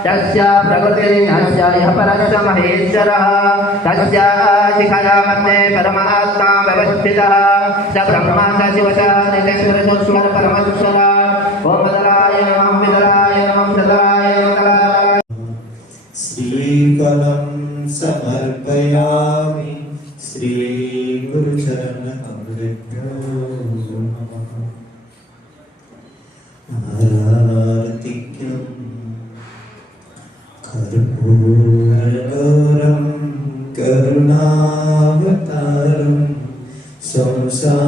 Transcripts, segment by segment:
तस्य प्रकृतिर्नस्य यः परस्य महेश्वरः तस्य शिखया मध्ये परमात्मा व्यवस्थितः स ब्रह्मा स शिवः नितेश्वर परमेश्वर ओम दलाय नमः विदलाय नमः सदलाय नमः। श्रीफलं समर्पयामि श्री गुरुचरण कमलेभ्यो नमः। आरतिक्यं कर्पूरगौरं करुणावतारं संसारसारं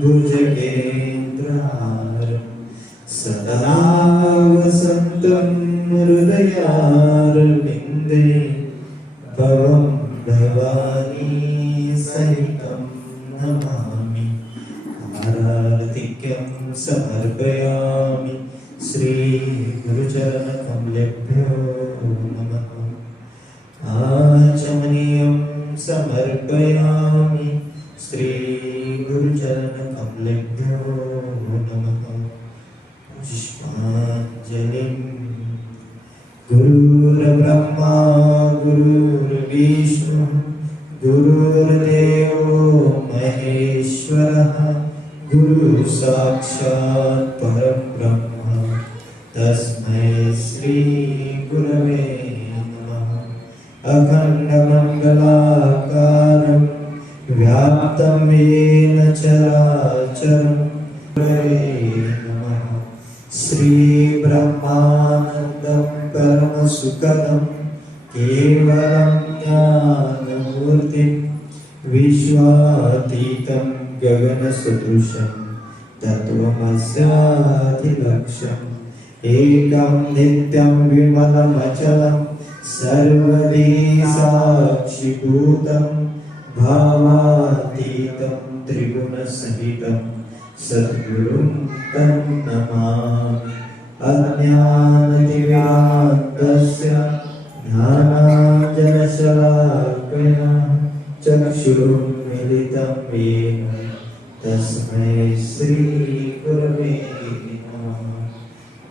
भुजगेन्द्रहारं सदा वसन्तं हृदयारविन्दे भवं भवानी सहितं नमामि। आरतिक्यं समर्पयामि श्री गुरुचरण कमलेभ्यो नमः। आचमनीयं समर्पयामि श्री गुरुचरण कमलेभ्यो नमः। पुष्पाञ्जलिं गुरुर्ब्रह्मा गुरुर्विष्णु गुरुर्देवो महेश्वरः गुरु साक्षात् परब्रह्म तस्मै श्री गुरवे नमः। अखण्डमण्डलाकारं व्याप्तं येन चराचरं गुरवे नमः। श्री ब्रह्मानन्दं परमसुखदं केवलं ज्ञानमूर्तिं विश्वातीतं गगनसदृशं तत्त्वमस्याधिलक्ष्यम् एकं नित्यं विमलमचलं सर्वदी साक्षिभूतं भावातीतं त्रिगुणसहितं सद्गुरुं तं नमामि। अज्ञानतिमिरान्धस्य ज्ञानाञ्जनशलाकया चक्षुरुन्मीलितं येन तस्मै श्री गुरवे नमः।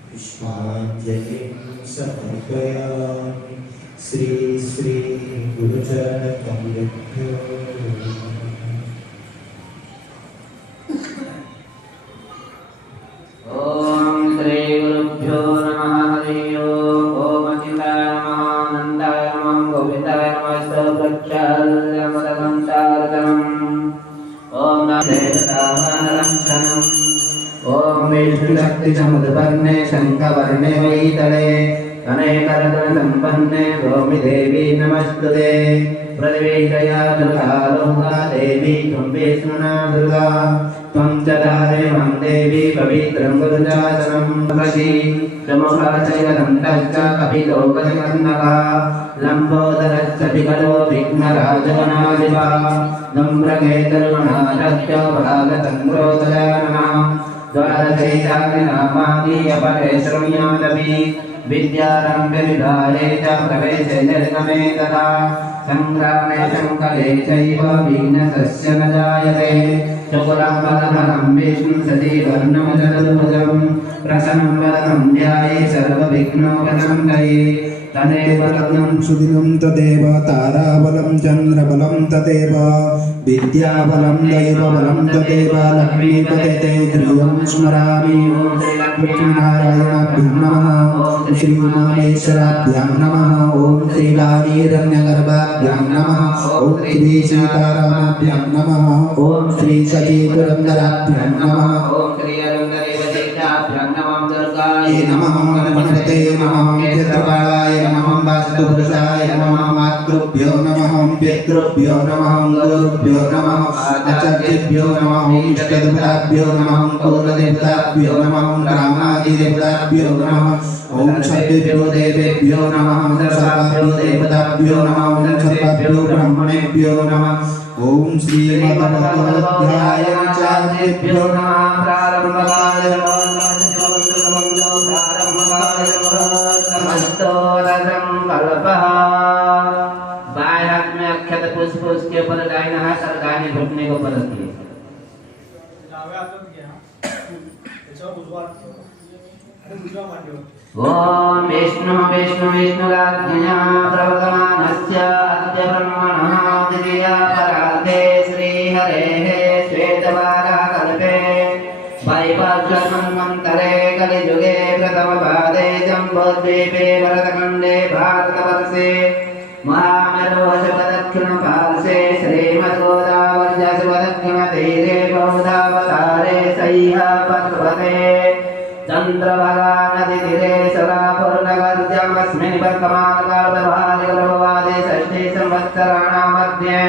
पुष्पाञ्जलिं समर्पयामि श्री श्री गुरुचरण कमलेभ्यो नमः। ओम श्री गुरुभ्यो नमः। हरि ओम। ओम अच्युताय नमः अनन्ताय नमः गोविन्दाय नमः सर्वक्षालमदगंसारतम् ओम नादेवतामानलंचनम् ओम विष्णुशक्तिसमुद्वर्णे शङ्खवर्णे वैतले अनेकरत्नसम्पन्ने भौमिदेवी नमस्तुते। प्रतिवेदया दुर्गा देवी त्वं विष्णुना दुर्गा त्वं च देवं देवी पवित्रं गुरुजातनं वशी प्रमुखाचैरन्तश्च कपिलोकजगन्नकः लम्बोदरश्च विकलो विघ्नराजगणाधिपः नम्रकेतरुगणाढ्य भागतन्द्रोदयाननः द्वादशैतानि नामानि अपरे शृणुयादपि विद्यारम्भे विधाये च प्रवेशे निर्गमे तथा संग्रामे शङ्करे चैव विघ्नस्य न जायते। चतुरं वदनं विष्णुं सतीवर्णं चतुर्भुजं प्रसन्नं वदनं ध्याये सर्वविघ्नोपशान्तये। तदेव रत्नं सुदिनं तदेव ताराबलं चन्द्रबलं तदेव विद्याबलं दैवबलं तदेव लक्ष्मीपते ते ध्रुवं स्मरामि। ॐ श्रीलक्ष्मीनारायणाभ्यां नमः। ॐ श्रीउमामेश्वराभ्यां नमः। ॐ श्रीवाणीरण्यगर्भाभ्यां नमः। ॐ श्रीसीतारामाभ्यां नमः। ॐ श्रीसचीपुरन्दराभ्यां नमः। ॐ श्रीअरुन्धदेवदेव्याभ्यां नमः। दुर्गायै नमः। गणपतये नमः। क्षेत्रपालाय नमः। वास्तुपुरुषाय नमः। मातृभ्यो नमः पितृभ्यो नमः गुरुभ्यो नमः आचार्येभ्यो नमः इष्टदेवताभ्यो नमः कुलदेवताभ्यो नमः ग्रामादिदेवताभ्यो नमः ओम सर्वेभ्यो देवेभ्यो नमः सर्वेभ्यो देवताभ्यो नमः सर्वेभ्यो ब्राह्मणेभ्यो नमः ओम श्रीमद्भगवद्गीतायाचार्येभ्यो नमः प्रारंभकाय नमः बाएं हाथ में अक्षत पुष्प उसके ऊपर दाहिना हाथ और दाहिने घुटने को पलट दिए। ओम विष्णु विष्णु विष्णुराज्ञया प्रवर्तमानस्य अद्य ब्रह्मणः द्वितीयापरार्धे श्रीहरेः श्वेतवाराकल्पे वैवस्वतमन्वन्तरे कलियुगे प्रथमपादे जम्बूद्वीपे भरतखण्डे भारतवर्षे महामेरुवशपदक्षिणपार्श्वे श्रीमद्गोदावरीजशपदक्षिणतीरे बौधावतारे सह्यपर्वते चंद्रभागा नदी तीरे शरापुरनगरजमस्मिन् वर्तमानकालव्यवहारिकप्रभवादे षष्ठी संवत्सराणां मध्ये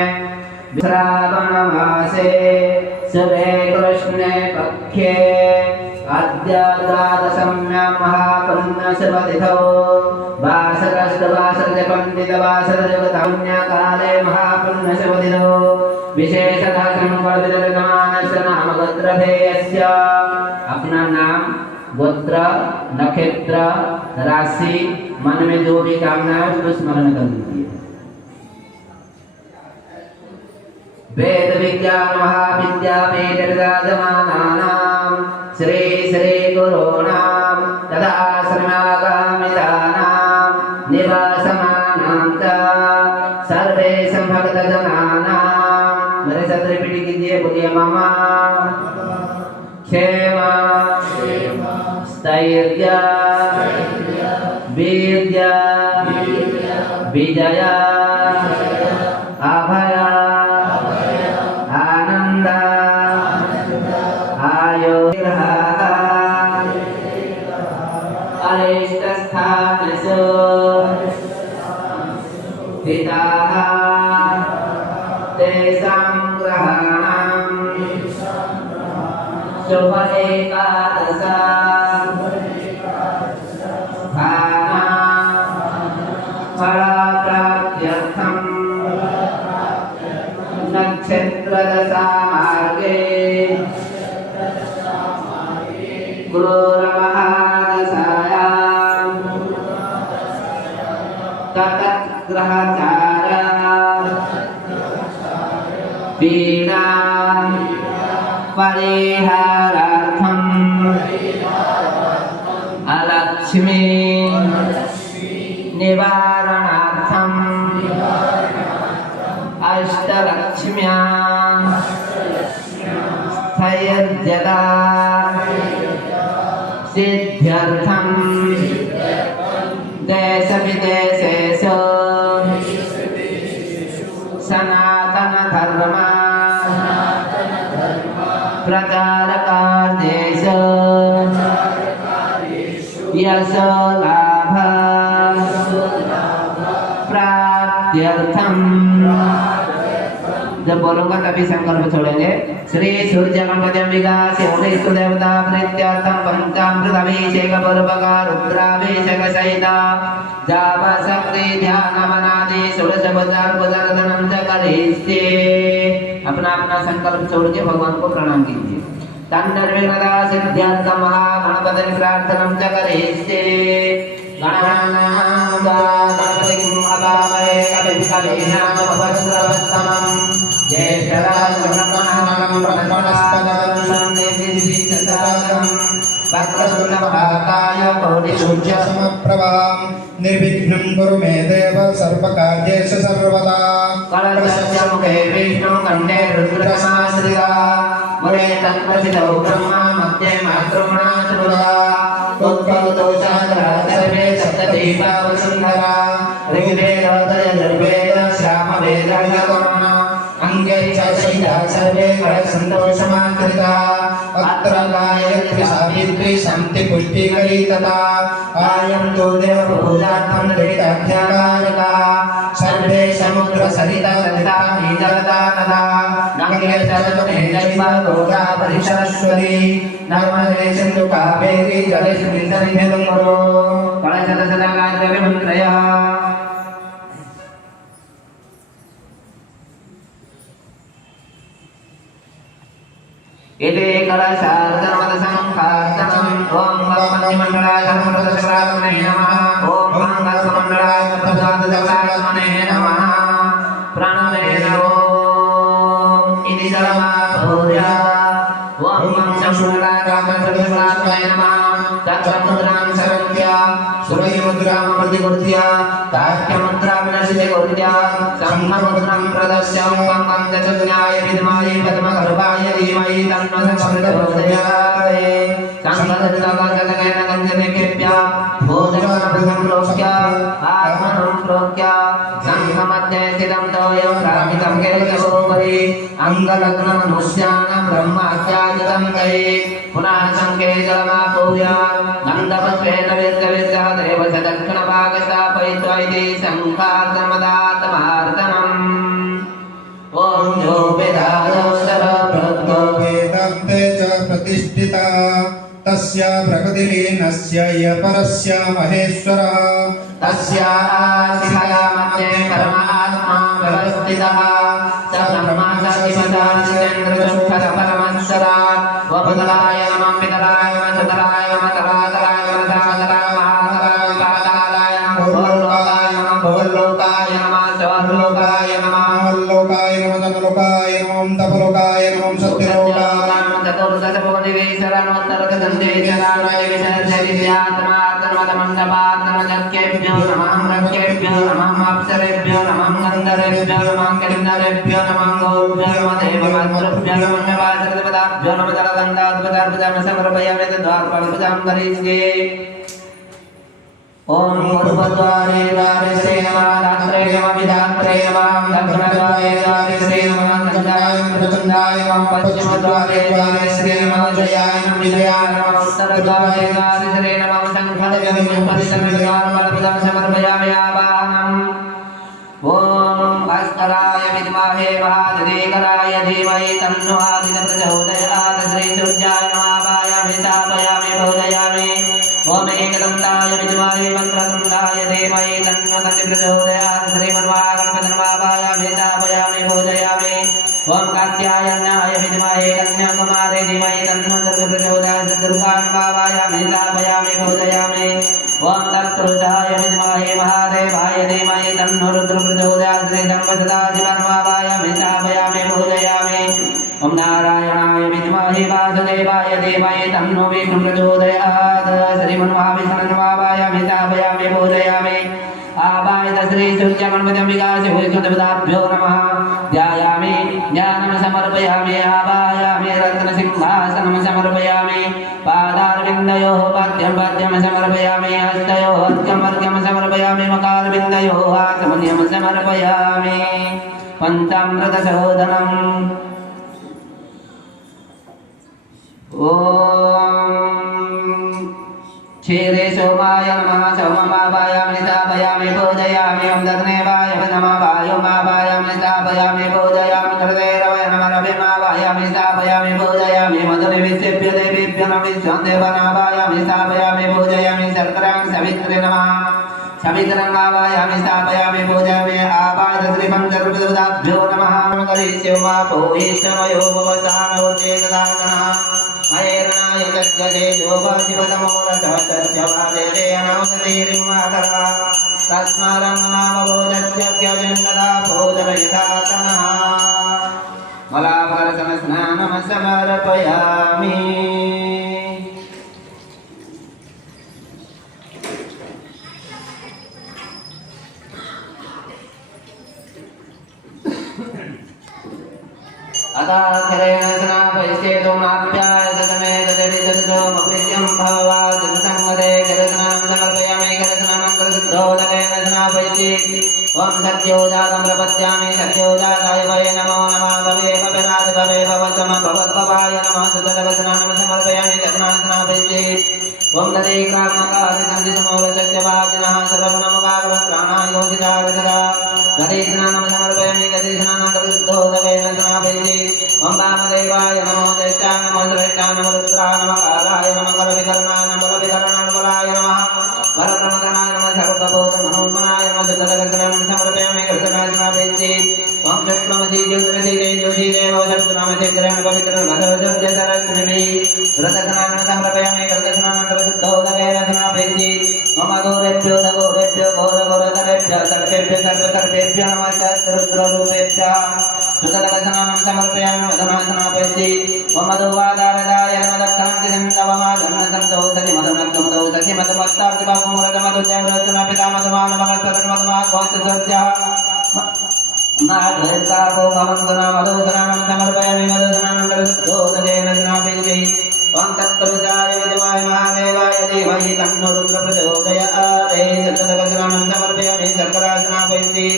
श्रावणमासे शुभे कृष्णे पक्षे अद्य द्वादशम्यां महापुण्यशुभतिथौ वासरस्तवासरपण्डितवासरयुगतान्यकाले महापुण्यशुभतिथौ विशेषतः संवर्धितमानस्य नाम गोत्रधेयस्य। अपना नाम, गोत्र, नक्षत्र, राशि, मन में जो भी कामना है उसको स्मरण कर लीजिए। वेद विज्ञान महाविद्यापीठ विराजमानानां श्री श्री गुरूणां तथा आश्रमागामितानां निवासमानां च सर्वेषां भक्तजनानां मेरे साथ रिपीट कीजिए, बोलिए मामा क्षेम स्थैर्य वीर्य विजय अभय आनंद आयुर्हार अरिष्टस्थानेषु स्थिताः तेषां ग्रहाणां शुभ एकादश फलप्राप्त्यर्थं नक्षत्रदशामार्गे गुरुर्महादशायां ततग्रहचार पीडा परिहारार्थम् अलक्ष्मी निवारणार्थम् अष्टलक्ष्म्या स्थैर्यदा सिद्ध्यर्थम् देश विदेशेषु सनातन धर्म प्रचारकार्येषु यशो लाभ प्राप्त्यर्थम्। जब बोलूंगा तभी संकल्प छोड़ेंगे। श्री सूर्य गणपतिंबिका शिवनेश्वर देवता प्रीत्यर्थम पंचामृताभिषेक पूर्वक रुद्राभिषेक सहित जाप शक्ति ध्यान मनादि षोडश पूजन च करिष्ये। अपना अपना संकल्प छोड़ के भगवान को प्रणाम कीजिए। तन्निर्विघ्नता सिद्ध्यर्थम गणपति प्रार्थना च करिष्ये। गणानां गणपतिं हवामहे कविं कवीनां वज्रवत्तमं ज्येष्ठराजं ब्रह्मणस्पदं निर्विघ्नतां वक्रतुण्डमहाकाय कोटिसूर्यसमप्रभां निर्विघ्नं कुरु मे देव सर्वकार्येषु सर्वदा। कलशस्य मुखे विष्णु कंठे रुद्रसमाश्रिता मुरे तत्प्रथितौ ब्रह्मा मध्ये मातृगुणा सुरदा सर्वे सप्तदीपा वसुंधरा ऋग्वेद यजुर्वेद सामवेद यजुर्वेद अंगे च सहिता सर्वे गण संतोषमाकृता तत्र गायत्री सावित्री सन्ति पुष्टिकरी तथा आयं तो देवपूजार्थं ऋताख्याकारका सर्वे समुद्र सरिता ललिता जलदा नदा गंगे सरस्वती जयमा गोदावरी सरस्वती नर्मदे सिंधु कावेरी जलेस्मिन् सन्निधिं कुरु कलशदशदागार्यविमन्त्रयः इति कलशार्दनमदसंखार्दनम् ॐ भगवन्मण्डलाय नमः ॐ मंगलमण्डलाय प्रसाददशात्मने नमः प्रणवेन ॐ इति सर्वमाभूय ॐ शंभुराय रामचन्द्राय नमः तत्समुद्रां सरन्त्य सूर्यमुद्रां प्रतिकृत्य तार्क्यमुद्रां विनशिते कुर्य संघमुद्रां प्रदर्श्य ओं चतुर्याय विद्महे पद्मगर्भाय धीमहि तन्नो प्रचोदयात् संघदत्तगतगेन गन्धनिकेभ्य भोजनप्रदं लोक्य आत्मनं प्रोक्य संघमध्ये स्थितं तोयं प्रापितं केशवोपरि अङ्गलग्नमनुष्याणां ब्रह्माख्यातं तये पुनः संके जलमापूय गन्धपस्वेन विर्गविर्गः देवस दक्षिणभागस्थापयित्वा इति शङ्खार्दमदात्मार्दनम् ॐ यो वेदादोषरभृतो वेदान्ते च प्रतिष्ठिता तस्य प्रकृतिलीनस्य परस्य महेश्वरः तस्य शिखया मध्ये परमात्मा व्यवस्थितः स ब्रह्मा सचिवदाचितेन्द्रचक्षुरपरमश्वरात् वपुतलाय नमः पितलाय नमः चतुराय नमः तलातलाय नमः दातलाय महातलाय पातालाय नमः भोर्लोकाय नमः भोर्लोकाय नमः स्वर्लोकाय नमः लोकाय नमः तन्लोकाय नमः तपलोकाय नमः सत्यलोकाय चतुर्दशभुवनविवेशरणोत्तरगन्धेभ्यो नमः रक्षेभ्यो नमः अप्सरेभ्यो नमः गन्धर्वेभ्यो नमः किन्नरेभ्यो नमः गोभ्यो नमः देवमातृभ्यो नमः नवाचरपदाभ्यो नमः जलगन्धाद्भुतार्भुजां समर्पयामि तद्वारपालभुजां धरिष्ये ओम पूर्वद्वारे द्वारे श्री नमः रात्रे नमः विधात्रे नमः दक्षिणद्वारे द्वारे श्री नमः नन्दाय प्रचण्डाय नमः पश्चिमद्वारे द्वारे श्री नमः जयाय नमः विजयाय नमः उत्तरद्वारे द्वारे श्री नमः शङ्खचक्रपरिसमिद्वारमलपदं समर्पयामि आवाहनम् ओम भास्कराय विद्महे महाधीकराय धीमहि तन्नो प्रचोदयात् श्री सूर्याय नमः आवाहयामि स्थापयामि पूजयामि ओम एकदन्ताय विद्महे वक्रतुण्डाय धीमहि तन्नो प्रचोदयात् श्रीमन्महागणपतिर्वाहयामि स्थापयामि पूजयामि ओम कात्यायनाय विद्महे कन्याकुमारी धीमहि तन्नो प्रचोदयात् दुर्गान्वाहयामि स्थापयामि पूजयामि ओम तत्पुरुषाय विद्महे महादेवाय धीमहि तन्नो रुद्र प्रचोदयात् श्री सर्वसदाशिवन्वाहयामि स्थापयामि पूजयामि ओम नारायणाय विद्महे वासुदेवाय धीमहि तन्नो विष्णु प्रचोदयात् श्रीमन्महाविष्णुन्वाहयामि स्थापयामि पूजयामि आवाहित श्री सूर्यगणपतिम्बिकास्य वैष्णवदेवताभ्यो नमः ध्यायामि ज्ञानं समर्पयामि आवाहयामि रत्नसिंहासनं समर्पयामि पादारविन्दयोः पाद्यं पाद्यं समर्पयामि हस्तयोः अर्घ्यं अर्घ्यं समर्पयामि मकारविन्दयोः आचमनीयं समर्पयामि पञ्चामृतशोधनम् क्षीरे सोमाय नमः सोममावायामि स्थापयामि पूजयामि ओम दग्नेवाय नमः वायुमावायामि स्थापयामि पूजयामि नृदेरवय नमः रविमावायामि स्थापयामि पूजयामि मधुनिविश्येभ्यो देवेभ्यो नमः विश्वं देवानावायामि स्थापयामि पूजयामि शर्करां सवित्रे नमः सवित्रंगावायामि स्थापयामि पूजयामि आवाद श्री पंचरुपदेवताभ्यो नमः करिष्योमा भूयिष्ठमयो भवसानोर्जेतदानः मयेरणाय तज्जते जोपशिवतमोरसहस्य वादेते अनवसतीरिमातरा तस्मारं नाम भोजत्यव्यजन्नदा भोजनयथातनः मलाफलसनस्नानं समर्पयामि अदाखरेण स्नापयिष्येतो माप्याय सतमे तदेविदर्शो मप्रियं भवात् संगते करस्नानं समर्पयामि करस्नानं करशुद्धोदकेन स्नापयिष्ये ओम सत्योजातं प्रपद्यामि सत्योजाताय वै नमो नमः भवे भवनाथ भवे भवसम भवद्भवाय नमः सुतदवसनां समर्पयामि दक्षिणासनाभिषे ओम नदे कामकारि सन्धिसमोरसत्यवादिनः सर्वगुणमुखाग्रप्राणाय योगितारधरा नदे स्नानं समर्पयामि नदे स्नानं कृतोदकेन स्नाभिषे ओम वामदेवाय नमो दैत्याय नमो श्रेष्ठाय नमो रुद्राय नमः कालाय नमः करविकरणाय नमः बलविकरणाय बलाय नमः वरप्रमकरणाय नमः सर्वभूतमनोन्मनाय नमः सुतदवसनां समर्पयामि कृतनासनाभिषे ओम चक्रमसि ज्योतिरसि ज्योतिदेवो सप्तनामसि ग्रहण पवित्र मधुर्जय सरस्वती व्रतस्नानं समर्पयामि कृतस्नानं कृतोदकेन स्नाभिषे ओम अघोरेभ्यो घोरेभ्यो घोरघोरतरेभ्यः सर्पेभ्यः सर्वसर्पेभ्यः नमः रुद्ररूपेभ्यः सुतदवसनां समर्पयामि मधुनासनाभिषे ओम मधुवादारदाय नमः दक्षान्तिसिन्धवमादन्नसंसौसति मधुनक्तमदौसति मधुमत्ताब्दिबाहुमूलतमधुजयवृत्तम पिता मधुमानमगस्तरमधुमा गोस्तसर्जः माधुर्काको भवन्तुना मधुसनानं समर्पयामि मधुसनानं कृतोदकेन स्नाभिषे ओम तत्पुरुषाय विद्महे महादेवाय धीमहि तन्नो रुद्रः प्रचोदयात् सुतदवसनां समर्पयामि शर्करासनाभिषे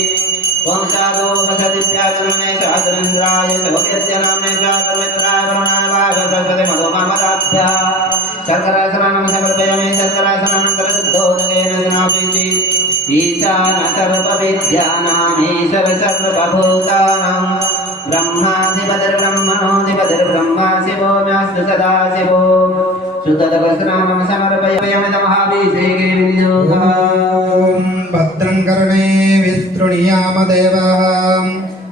ओम शादोपसदिव्याजनमे शादरेन्द्राय सभोग्यज्ञनाम्ने शादमित्राय वरुणाय सरस्वती मधुमामदाभ्यः शर्करासनां समर्पयामि शर्करासनां कृतोदकेन स्नाभिषे ईशान सर्वविद्यानामीश्वर सर्वभूतानां ब्रह्माधिपतिर्ब्रह्मणोऽधिपतिर्ब्रह्मा शिवो नास्तु सदा शिवो सुतदवसनां समर्पयामि महाभिषेके विनियोगः भद्रं कर्णे विस्तृणीयाम देवाः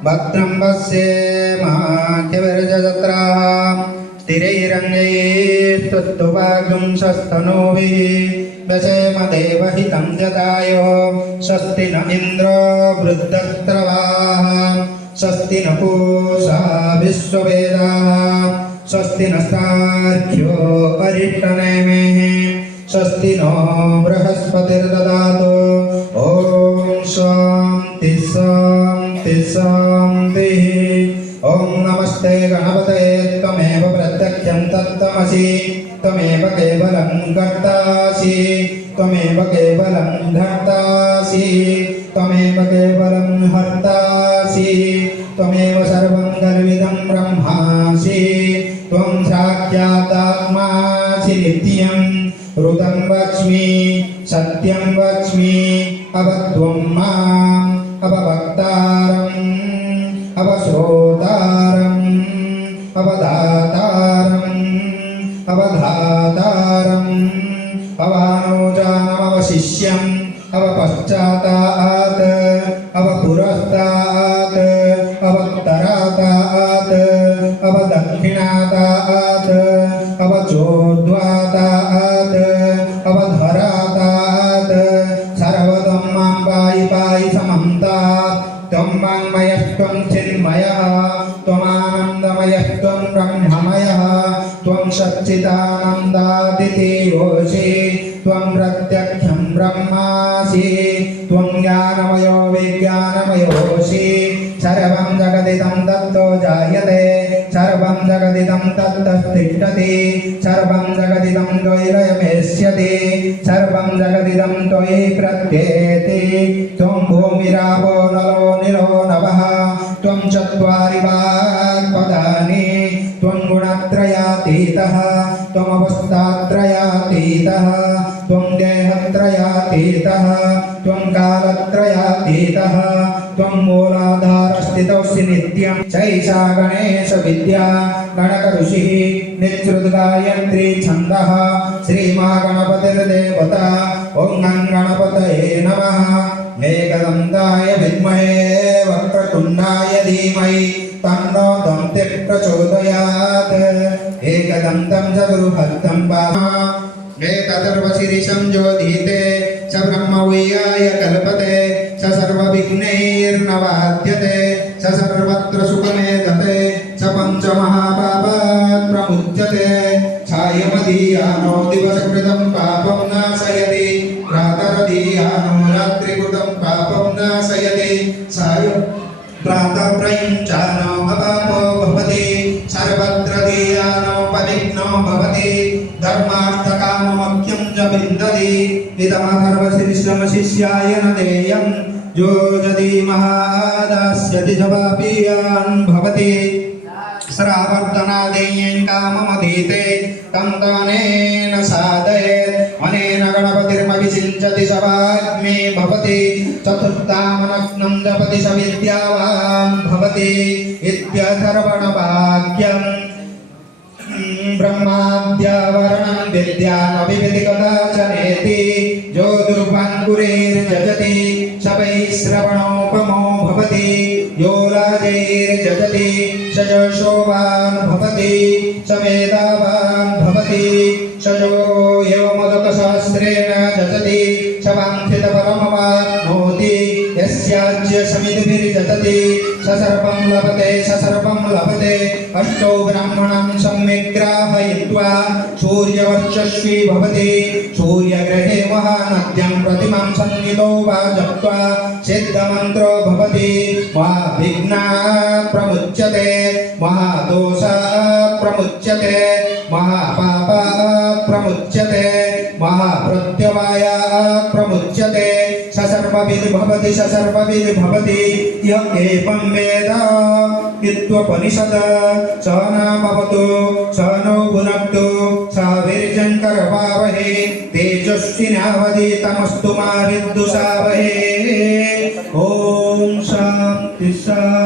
भद्रं पश्येमाख्यविरजत्राः स्थिरैरङ्गैस्तुवागुंसस्तनूभिः दशेम देवहितं जतायो स्वस्ति न इन्द्रो वृद्धस्त्रवाः स्वस्ति न पूषा विश्ववेदाः स्वस्ति नस्तार्क्ष्यो अरिष्टनेमिः स्वस्ति नो बृहस्पतिर्ददातु ॐ शान्ति शान्ति शान्तिः ॐ नमस्ते गणपतये त्वमेव प्रत्यक्षं तत्त्वमसि त्वमेव केवलं कर्तासि त्वमेव केवलं धर्तासि त्वमेव केवलं हर्तासि त्वमेव सर्वं खल्विदं ब्रह्मासि त्वं साक्षादात्मासि नित्यं ऋतं वच्मि सत्यं वच्मि अवत्वं माम् अवभक्तारम् अवश्रोतारम् अवदातारम् अवधातारम् अवानोजानमवशिष्यम् अवपश्चातात् अवपुरस्तात् अवत्तरातात् अवदक्षिणातात् अवचोद्वातात् अवधरातात् सर्वतं मां पाहि पाहि समन्तात् त्वं वाङ्मयस्त्वं चिन्मयः त्वमानन्दमयस्त्वं ब्रह्ममयः त्वं सच्चिदानन्दादितीयोऽसि त्वं प्रत्यक्षं ब्रह्मासि त्वं ज्ञानमयो विज्ञानमयोऽसि सर्वं जगदिदं तत्तो जायते सर्वं जगदिदं तत्तस्तिष्ठति सर्वं जगदिदं त्वयि लयमेष्यति सर्वं जगदिदं त्वयि प्रत्येति त्वं भूमिरापो नलो निलो नभः त्वं चत्वारि वाक्पदानि त्वं गुणत्रयातीतः त्वमवस्थात्रयातीतः त्वं देहत्रयातीतः त्वं कालत्रयातीतः त्वं मूलाधारस्थितोऽसि नित्यं चैषा गणेशविद्या गणकऋषिः निःसृतगायत्री छन्दः श्रीमहागणपतिर्देवता ॐ गणपतये नमः एकदन्ताय विद्महे वक्रतुण्डाय धीमहि तन्नो दन्तिः प्रचोदयात् एकदन्तं चतुर्हस्तं एकदर्वशीर्षं ज्योतिते स ब्रह्मवैयाय कल्पते स सर्वविघ्नैर्नवाद्यते स सर्वत्र सुखमेधते स पञ्चमहापापात् प्रमुच्यते छायमदीयानो दिवसकृतं पापं नाशयति प्रातरदीयानो रात्रिकृतं पापं नाशयति सायं प्रातः प्रयुञ्चानो अपापो भवति सर्वत्र दीयानोपविघ्नो भवति धर्मार्थकाममख्यं च विन्दति इदमथर्वशीर्षमशिष्याय न देयम् जो यदि महादास्यति जवापीयान् भवति श्रावर्धनादेयं काममधीते तं तानेन साधयेत् अनेन गणपतिर्मविषिञ्चति सवाग्मे भवति चतुर्थामनग्नं जपति स विद्यावान् भवति इत्यथर्वणवाक्यम् ब्रह्माद्यावरणं विद्यामभिविधि कदाचनेति जो दुर्भाङ्कुरेर्जजति स वै श्रवणोपमो भवति यो लाजैर्जजति स यशोवान् भवति स वेदावान् भवति स यो एवमुदकशास्त्रेण जजति स वाञ्छितपरमवाप्नोति यस्याज्य समितिभिर्जजति स सर्वं लभते अष्टौ ब्राह्मणं सम्यक् ग्राहयित्वा सूर्यवर्चस्वी भवति सूर्यग्रहे महानद्यं प्रतिमां सन्निधौ वा जप्त्वा सिद्धमन्त्रो भवति महाविघ्नात् प्रमुच्यते महादोषात् प्रमुच्यते महापापात् प्रमुच्यते महाप्रत्यवायात् प्रमुच्यते स सर्वविद् भवति य एवं वेद इत्युपनिषद स नामवतु स नो भुनक्तु स वीर्यङ्करवावहे तेजस्विनावधीतमस्तु मा विद्विषावहे ॐ शान्ति शान्ति